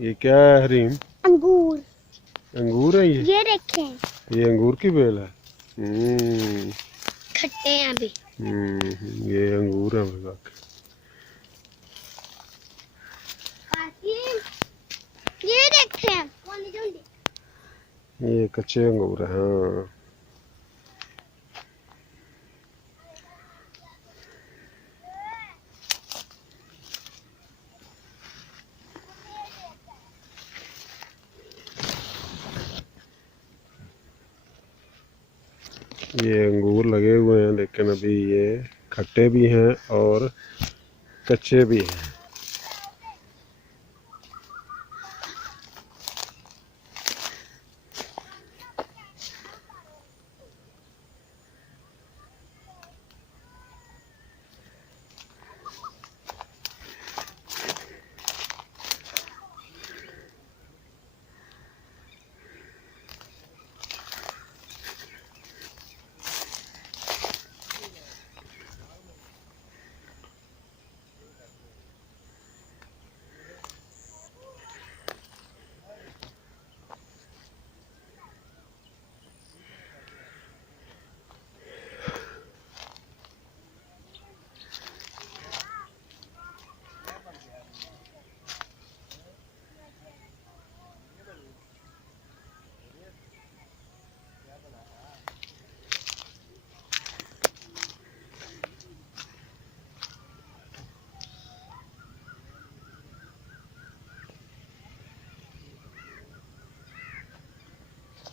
ये क्या है हरीम? अंगूर। अंगूर है ये देखें, ये अंगूर की बेल है। खट्टे हैं अभी। ये अंगूर है भाई वाकई। ये देखें, ये कच्चे अंगूर है। हाँ ये अंगूर लगे हुए हैं, लेकिन अभी ये खट्टे भी हैं और कच्चे भी हैं।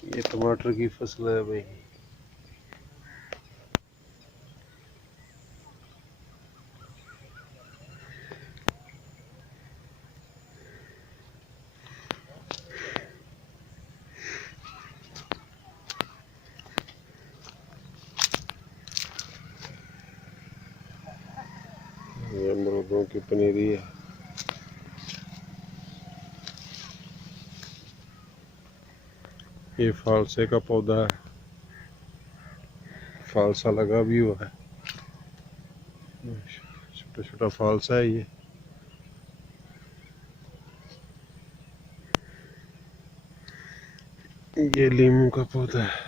ये टमाटर की फसल है भाई। ये अमरूदों की पनीरी है। ये फालसे का पौधा है, फालसा लगा भी हुआ है। छोटा छोटा फालसा है ये। ये लीमू का पौधा है।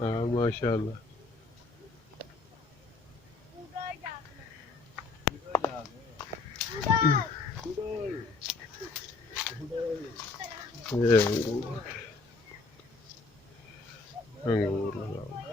हाँ माशाल्लाह। ये अंगूर लगा हुआ है।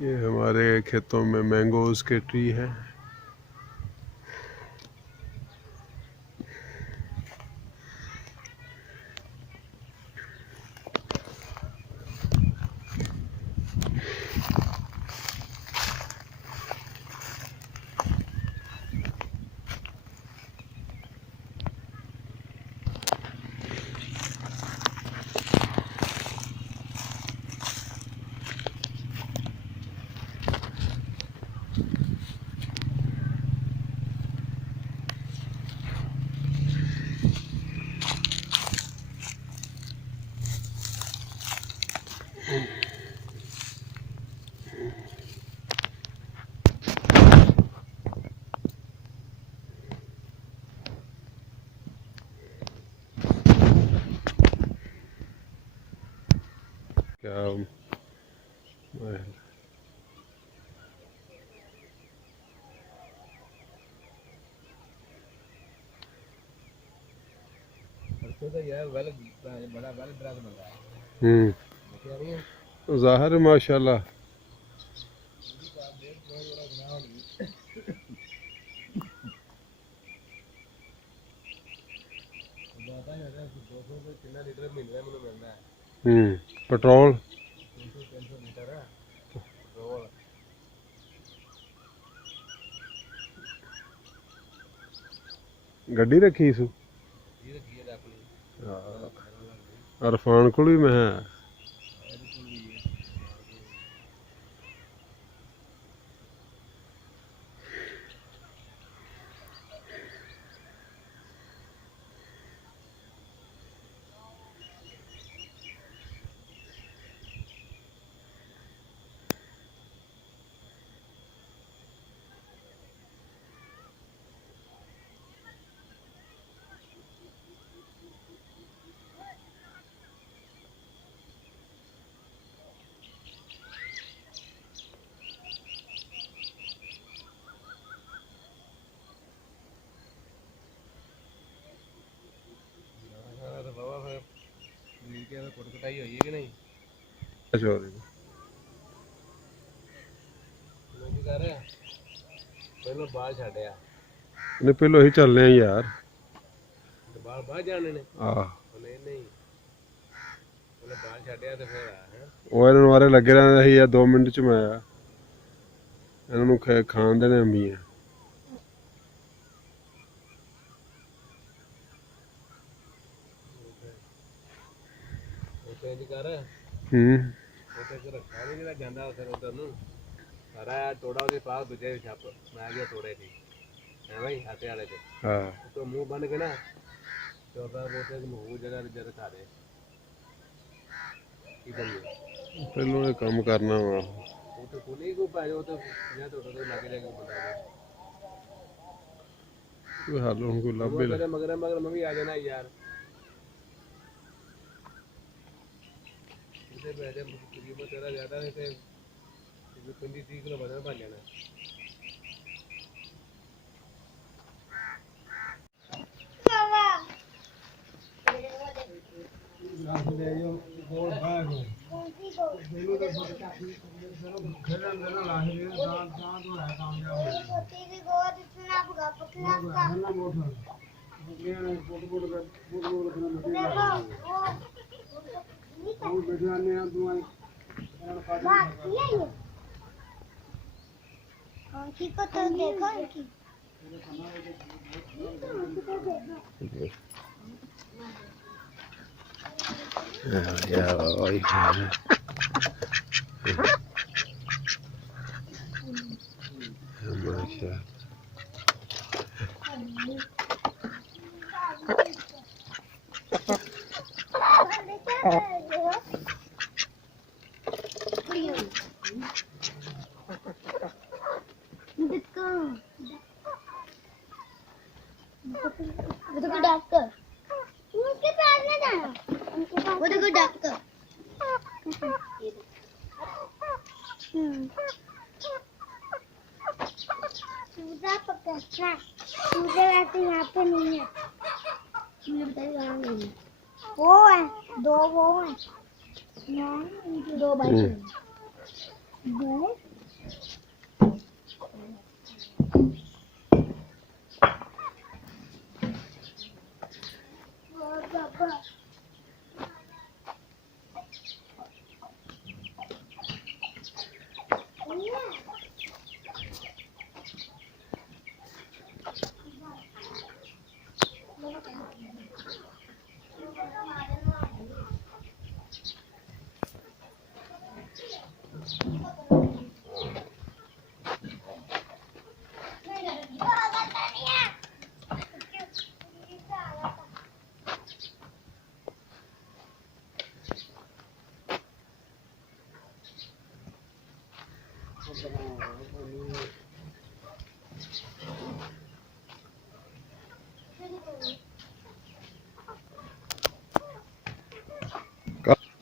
ये हमारे खेतों में मैंगोज के ट्री हैं। ਜ਼ਾहिर माशाल्लाह पेट्रोल गड्डी रखी सू अरफान को भी मैं ਪਹਿਲਾਂ ਬਾਹਰ ਛੱਡਿਆ ने पहलो ही चलने यार ਬਾਹਰ ਬਾਹਰ ਜਾਣੇ ਨੇ आह ਨਹੀਂ ਨਹੀਂ ਉਹਨੇ ਬਾਹਰ ਛੱਡਿਆ ਤੇ ਫਿਰ ਆ ਹੈ ਉਹ ਇਹਨਾਂ ਨੂੰ ਆਰੇ ਲੱਗੇ ਰਹਿੰਦੇ ਸੀ ਯਾਰ 2 ਮਿੰਟ ਚ ਮੈਂ ਆਇਆ ਇਹਨਾਂ ਨੂੰ ਖਾਣ ਦੇਣੇ ਅੰਬੀਆਂ ਉਹ ਚੇਂਜ ਕਰ ਉੱਥੇ ਕਿ ਰੱਖਿਆ ਵੀ ਜਿਹੜਾ ਜਾਂਦਾ ਫਿਰ ਉਧਰ ਨੂੰ ਸਾਰਾ ਤੋੜਾ ਉਹਦੇ ਪਾਸ ਦੂਜੇ ਛੱਪ ਮੈਂ ਗਿਆ ਤੋੜੇ ਦੀ ਹੈ ਭਾਈ ਹੱਥੇ ਵਾਲੇ ਤੇ ਹਾਂ तो मुंह बन के ना तो बोलते मुंह जगह जगह खा दे की करिए ਪਹਿਲੋਂ ਇਹ ਕੰਮ ਕਰਨਾ ਵਾ वो तो खुली को पाए वो तो या तो लगे जाएगा बंदा ਕੋਈ ਹੱਲ ਹੁਣ ਕੋਈ ਲੱਭ ਹੀ ਲੈ मगर मगर मैं भी आ जाना यार इसे पहले तकरीबन तेरा ज्यादा है थे 25-30 किलो वजन बन जाना को तो देखो इनकी ya ôi Masya वो देखो डॉक्टर उनके पास में जाना वो देखो डॉक्टर सूजा पकड़ना सूजा वैसे यहाँ पे नहीं है मुझे बताइए कहाँ नहीं है वो है 2 वो है नहीं 2 बाइक है दो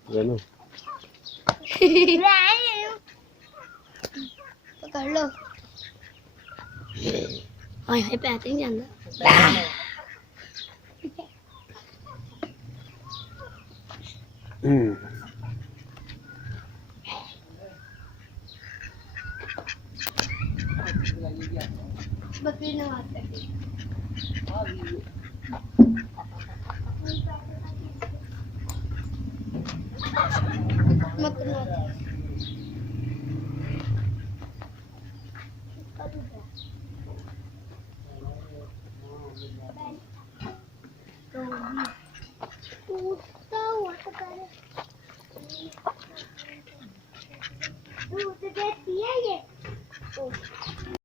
जानो पकड़ लो हाय हाय पैसे नहीं जाना बकरी नमाज करती टूटता हुआ तो करे दूध देती है ये